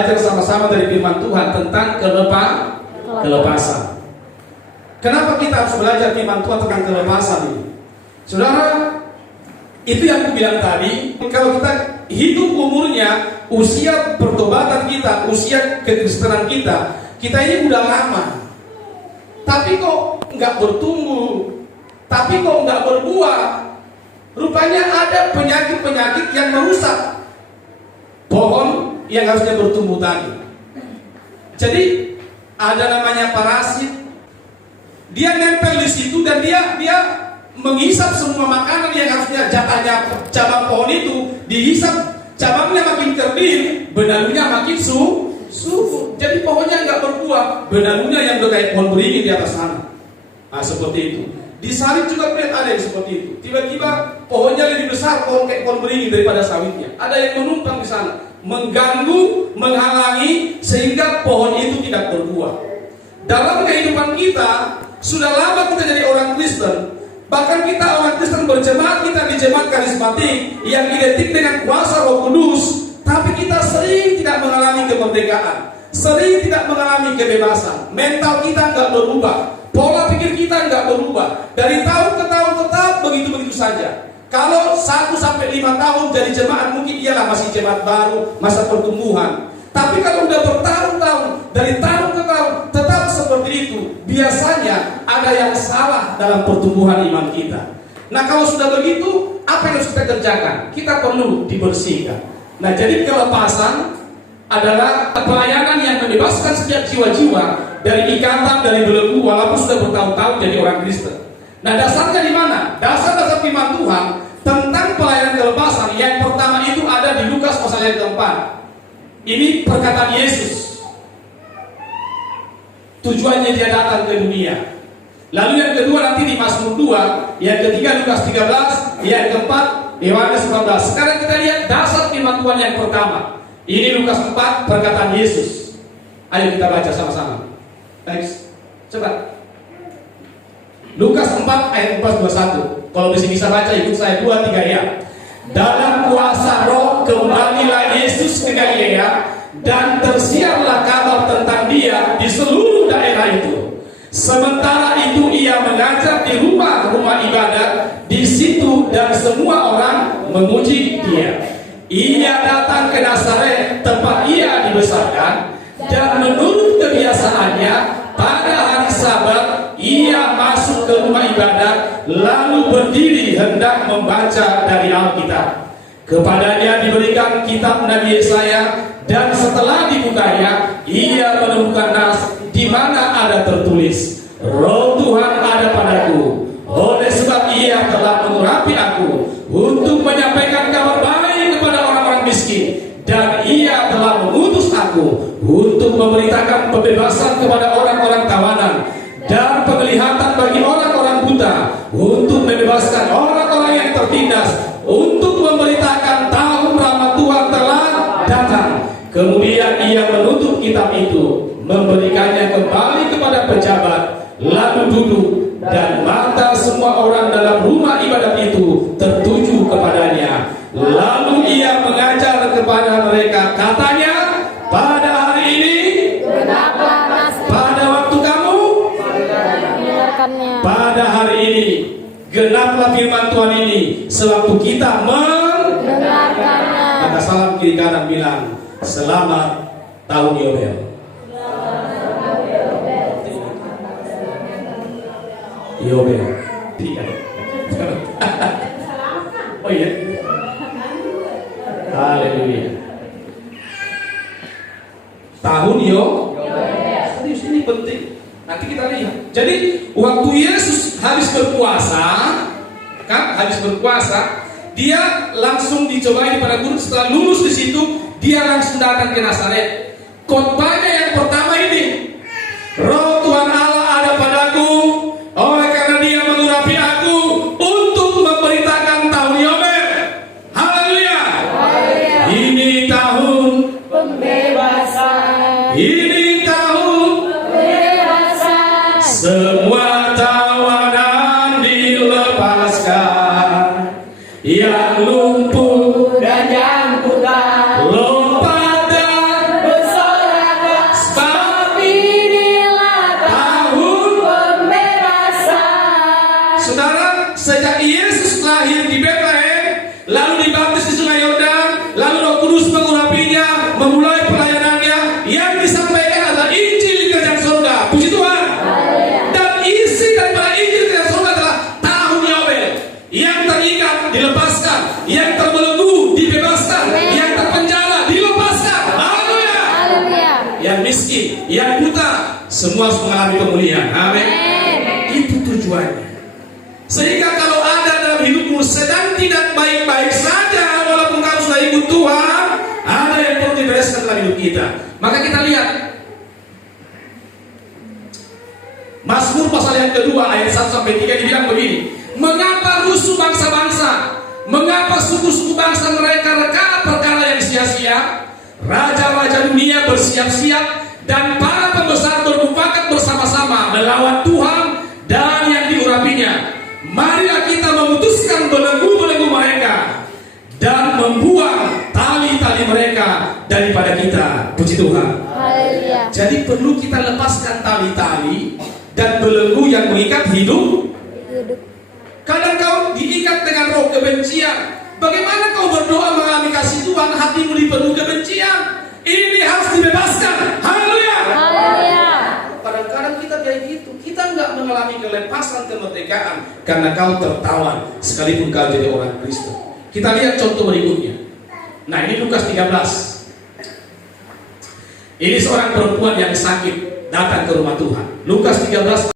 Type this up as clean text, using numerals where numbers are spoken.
belajar sama-sama dari firman Tuhan tentang kelepasan. Kenapa kita harus belajar firman Tuhan tentang kelepasan ini? Saudara, itu yang aku bilang tadi, kalau kita hidup umurnya, usia pertobatan kita, usia kekristenan kita ini udah lama. Tapi kok nggak bertumbuh, tapi kok nggak berbuah. Rupanya ada penyakit-penyakit yang merusak pohon yang harusnya bertumbuh tadi. Jadi ada namanya parasit. Dia nempel di situ dan dia menghisap semua makanan yang harusnya jatahnya cabang pohon itu, dihisap, cabangnya makin kerdil, benalunya makin subur. Jadi pohonnya nggak berbuah, benalunya yang udah kayak pohon beringin di atas sana. Nah, seperti itu. Di sawit juga ada yang seperti itu. Tiba-tiba pohonnya lebih besar kayak pohon beringin daripada sawitnya. Ada yang menumpang di sana, mengganggu, menghalangi sehingga pohon itu tidak berbuah. Dalam kehidupan kita, sudah lama kita jadi orang Kristen. Bahkan kita orang Kristen berjemaat, kita di jemaat karismatik yang identik dengan kuasa Roh Kudus, tapi kita sering tidak mengalami kemerdekaan, sering tidak mengalami kebebasan. Mental kita nggak berubah, pola pikir kita nggak berubah. Dari tahun ke tahun tetap begitu-begitu saja. Kalau 1-5 tahun jadi jemaat mungkin iyalah masih jemaat baru, masa pertumbuhan. Tapi kalau udah bertahun-tahun, dari tahun ke tahun tetap seperti itu, biasanya ada yang salah dalam pertumbuhan iman kita. Nah, kalau sudah begitu, apa yang harus kita kerjakan? Kita perlu dibersihkan. Nah, jadi kelepasan adalah pelayanan yang membebaskan setiap jiwa-jiwa dari ikatan, dari belenggu, walaupun sudah bertahun-tahun jadi orang Kristen. Nah, dasarnya di mana? Dasar-dasar firman Tuhan tentang pelayanan kelepasan yang pertama itu ada di Lukas pasal yang keempat. Ini perkataan Yesus. Tujuannya dia datang ke dunia. Lalu yang kedua nanti di Mazmur 2, yang ketiga Lukas 13, yang keempat Yohanes 14. Sekarang kita lihat dasar firman Tuhan yang pertama. Ini Lukas 4, perkataan Yesus. Ayo kita baca sama-sama. Next. Coba. Lukas 4 ayat 41. Kalau masih bisa baca ikut saya 2-3 ya. Dalam kuasa Roh kembalilah Yesus ke Galilea dan tersiarlah kabar tentang dia di seluruh daerah itu. Sementara itu ia mengajar di rumah-rumah ibadat di situ dan semua orang memuji dia. Ia datang ke Nazaret tempat ia dibesarkan dan menurut kebiasaannya pada hari Sabat ia masuk ke rumah ibadat lalu berdiri hendak membaca dari Alkitab. Kepadanya diberikan kitab Nabi Yesaya dan setelah dibukanya ia menemukan nas di mana ada tertulis, Roh Tuhan ada padaku, oleh sebab ia telah mengurapi aku untuk menyampaikan kabar baik kepada orang-orang miskin, dan ia telah mengutus aku untuk memberitakan pembebasan kepada orang-orang tawanan dan penglihatan bagi orang-orang buta, untuk membebaskan orang-orang yang tertindas, untuk memberitakan tahun rahmat Tuhan telah datang. Kemudian ia menutup kitab itu, memberikannya kembali kepada pejabat, lalu duduk, dan mata semua orang dalam rumah ibadat itu tertuju kepadanya. Lalu ia mengajar kepada mereka, katanya, pada hari ini pada waktu kamu pada hari ini genaplah firman Tuhan ini sewaktu kita mendengarkannya. Maka salam kiri kanan bilang, selamat tahun Yobel. Yobel. Oh iya. Haleluya. Tahun Serius ini penting. Nanti kita lihat. Jadi waktu Yesus habis berpuasa, dia langsung dicobai pada gurun. Setelah lulus di situ, dia langsung datang ke Nazaret. Khotbahnya yang pertama ini, Roh Tuhan Allah ada padaku, oleh karena dia mengurapi aku untuk memberitakan tahun Yobel. Haleluya. Ini tahun pembebasan. Ini tahun pembebasan. Semua tawanan dilepaskan. Yang lumpuh dan yang buta lompat dan bersama. yang miskin, yang buta, semua harus mengalami pemulihan. Amin. Itu tujuannya. Sehingga kalau ada dalam hidupmu sedang tidak baik-baik saja, walaupun kamu sudah ikut Tuhan, ada yang perlu dibereskan dalam hidup kita. Maka kita lihat Mazmur pasal yang kedua ayat 1 sampai 3 dibilang begini, mengapa rusuh bangsa-bangsa, mengapa suku-suku bangsa mereka reka perkara yang sia-sia? Raja-raja dunia bersiap-siap dan para pembesar bermufakat bersama-sama melawan Tuhan dan yang diurapinya. Marilah kita memutuskan belenggu-belenggu mereka dan membuang tali-tali mereka daripada kita. Puji Tuhan. Haleluya. Jadi perlu kita lepaskan tali-tali dan belenggu yang mengikat hidup. Kadang kau diikat dengan roh kebencian. Bagaimana kau berdoa mengalami kasih Tuhan, hatimu dipenuhi kebencian? Ini harus dibebaskan. Haleluya. Haleluya. Kadang-kadang kita kayak gitu, kita nggak mengalami kelepasan kemerdekaan karena kau tertawan sekalipun kau jadi orang Kristen. Kita lihat contoh berikutnya. Nah, ini Lukas 13. Ini seorang perempuan yang sakit datang ke rumah Tuhan. Lukas 13